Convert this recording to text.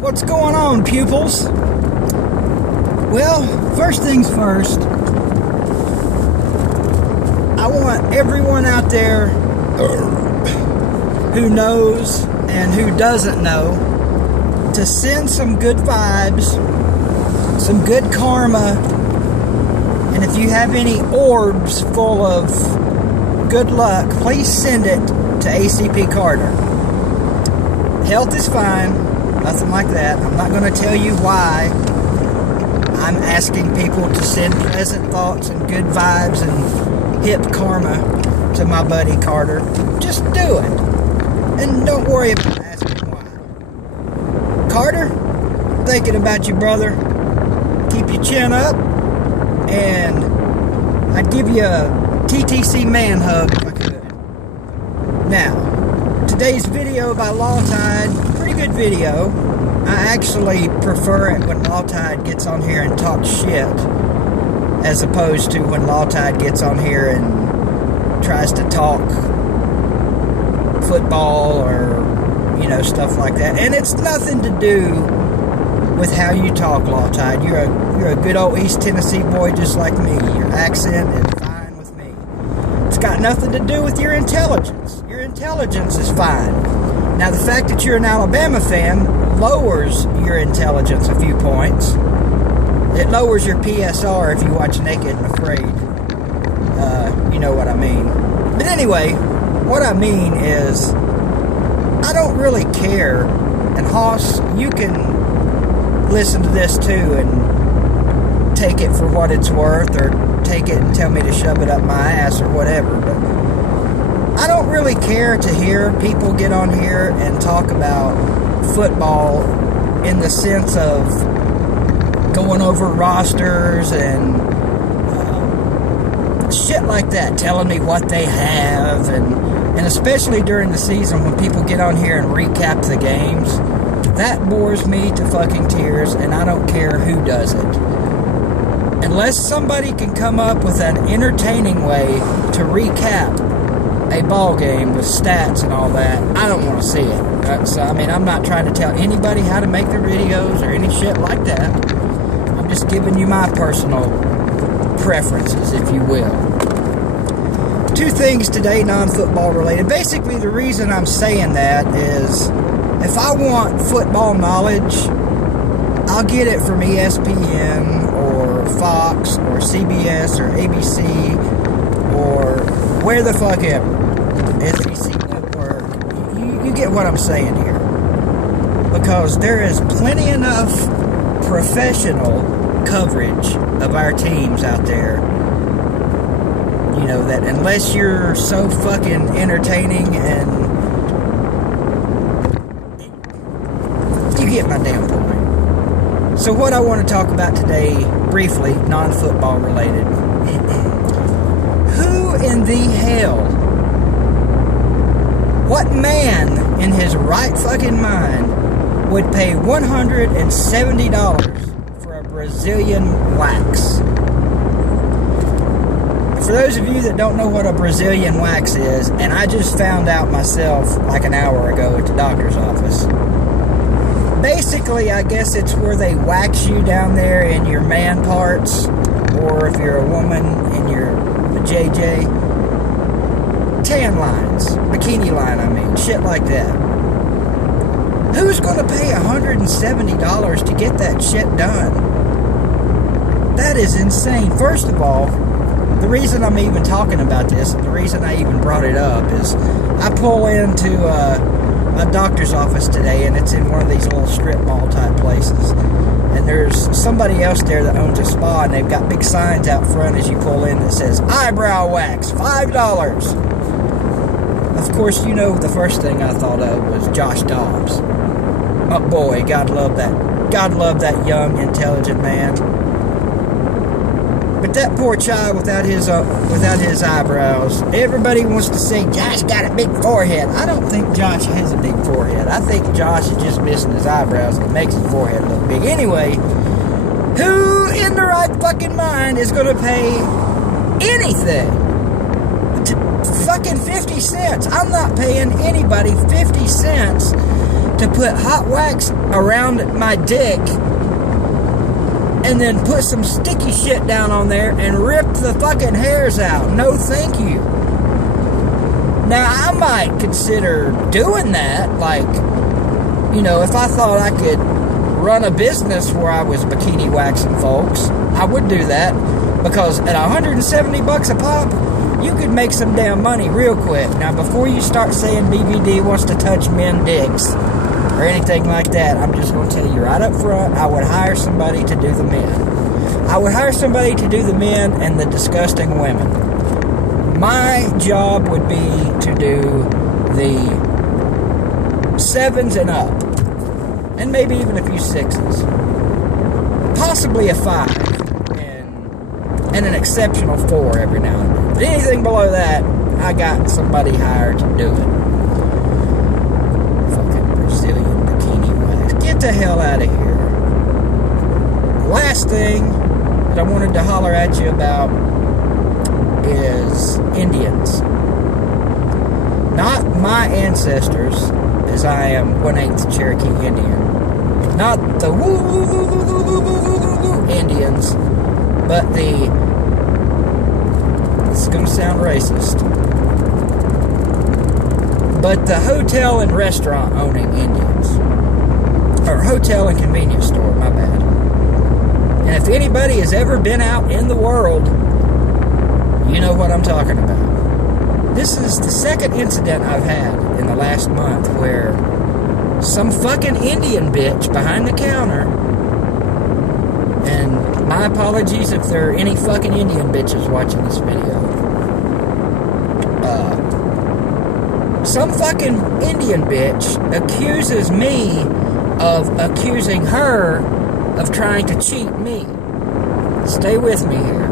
What's going on, pupils? Well, first things first, I want everyone out there who knows and who doesn't know to send some good vibes, some good karma, and if you have any orbs full of good luck, please send it to ACP Carter. Health is fine, nothing like that. I'm not going to tell you why I'm asking people to send pleasant thoughts and good vibes and hip karma to my buddy Carter. Just do it. And don't worry about asking why. Carter, thinking about you, brother. Keep your chin up. And I'd give you a TTC man hug if I could. Now, today's video by Law Tide, pretty good video. I actually prefer it when Law Tide gets on here and talks shit, as opposed to when Law Tide gets on here and tries to talk football or, stuff like that. And it's nothing to do with how you talk, Law Tide. You're a good old East Tennessee boy just like me. Your accent is fine with me. It's got nothing to do with your intelligence. Your intelligence is fine. Now, the fact that you're an Alabama fan lowers your intelligence a few points. It lowers your PSR if you watch Naked and Afraid. You know what I mean. But anyway, what I mean is, I don't really care. And Hoss, you can listen to this too and take it for what it's worth, or take it and tell me to shove it up my ass or whatever. But I don't really care to hear people get on here and talk about football in the sense of going over rosters and shit like that, telling me what they have, and especially during the season when people get on here and recap the games. That bores me to fucking tears, and I don't care who does it. Unless somebody can come up with an entertaining way to recap a ball game with stats and all that, I don't want to see it. So, I'm not trying to tell anybody how to make their videos or any shit like that. I'm just giving you my personal preferences, if you will. Two things today, non-football related. Basically, the reason I'm saying that is, if I want football knowledge, I'll get it from ESPN or Fox or CBS or ABC or where the fuck ever. SEC Network. You get what I'm saying here. Because there is plenty enough professional coverage of our teams out there. That unless you're so fucking entertaining and you get my damn point. So what I want to talk about today, briefly, non-football related. Who in the hell, what man in his right fucking mind would pay $170 for a Brazilian wax? For those of you that don't know what a Brazilian wax is, and I just found out myself like an hour ago at the doctor's office. Basically, I guess it's where they wax you down there in your man parts, or if you're a woman, in your JJ. Tan lines. Bikini line, shit like that. Who's going to pay $170 to get that shit done? That is insane. First of all, the reason I'm even talking about this, the reason I even brought it up, is I pull into a doctor's office today, and it's in one of these little strip mall type places. And there's somebody else there that owns a spa, and they've got big signs out front as you pull in that says, eyebrow wax, $5. Of course, the first thing I thought of was Josh Dobbs. Oh boy, God love that. God love that young, intelligent man. But that poor child without his eyebrows, everybody wants to say Josh got a big forehead. I don't think Josh has a big forehead. I think Josh is just missing his eyebrows and it makes his forehead look big. Anyway, who in the right fucking mind is going to pay anything to fucking 50 cents? I'm not paying anybody 50 cents to put hot wax around my dick and then put some sticky shit down on there and rip the fucking hairs out. No, thank you. Now, I might consider doing that, like, you know, if I thought I could run a business where I was bikini waxing folks, I would do that, because at $170 a pop, you could make some damn money real quick. Now, before you start saying BBD wants to touch men dicks or anything like that, I'm just going to tell you right up front, I would hire somebody to do the men. I would hire somebody to do the men and the disgusting women. My job would be to do the 7s and up, and maybe even a few 6s, possibly a 5, and an exceptional 4 every now and then. But anything below that, I got somebody hired to do it. Fucking Brazilian bikini wax. Get the hell out of here. Last thing that I wanted to holler at you about is Indians. Not my ancestors, as I am 1/8 Cherokee Indian. Not the woo Indians, but the, it's going to sound racist, but the hotel and restaurant owning Indians. Or hotel and convenience store, my bad. And if anybody has ever been out in the world, you know what I'm talking about. This is the second incident I've had in the last month where some fucking Indian bitch behind the counter, and my apologies if there are any fucking Indian bitches watching this video, some fucking Indian bitch accuses me of accusing her of trying to cheat me. Stay with me here.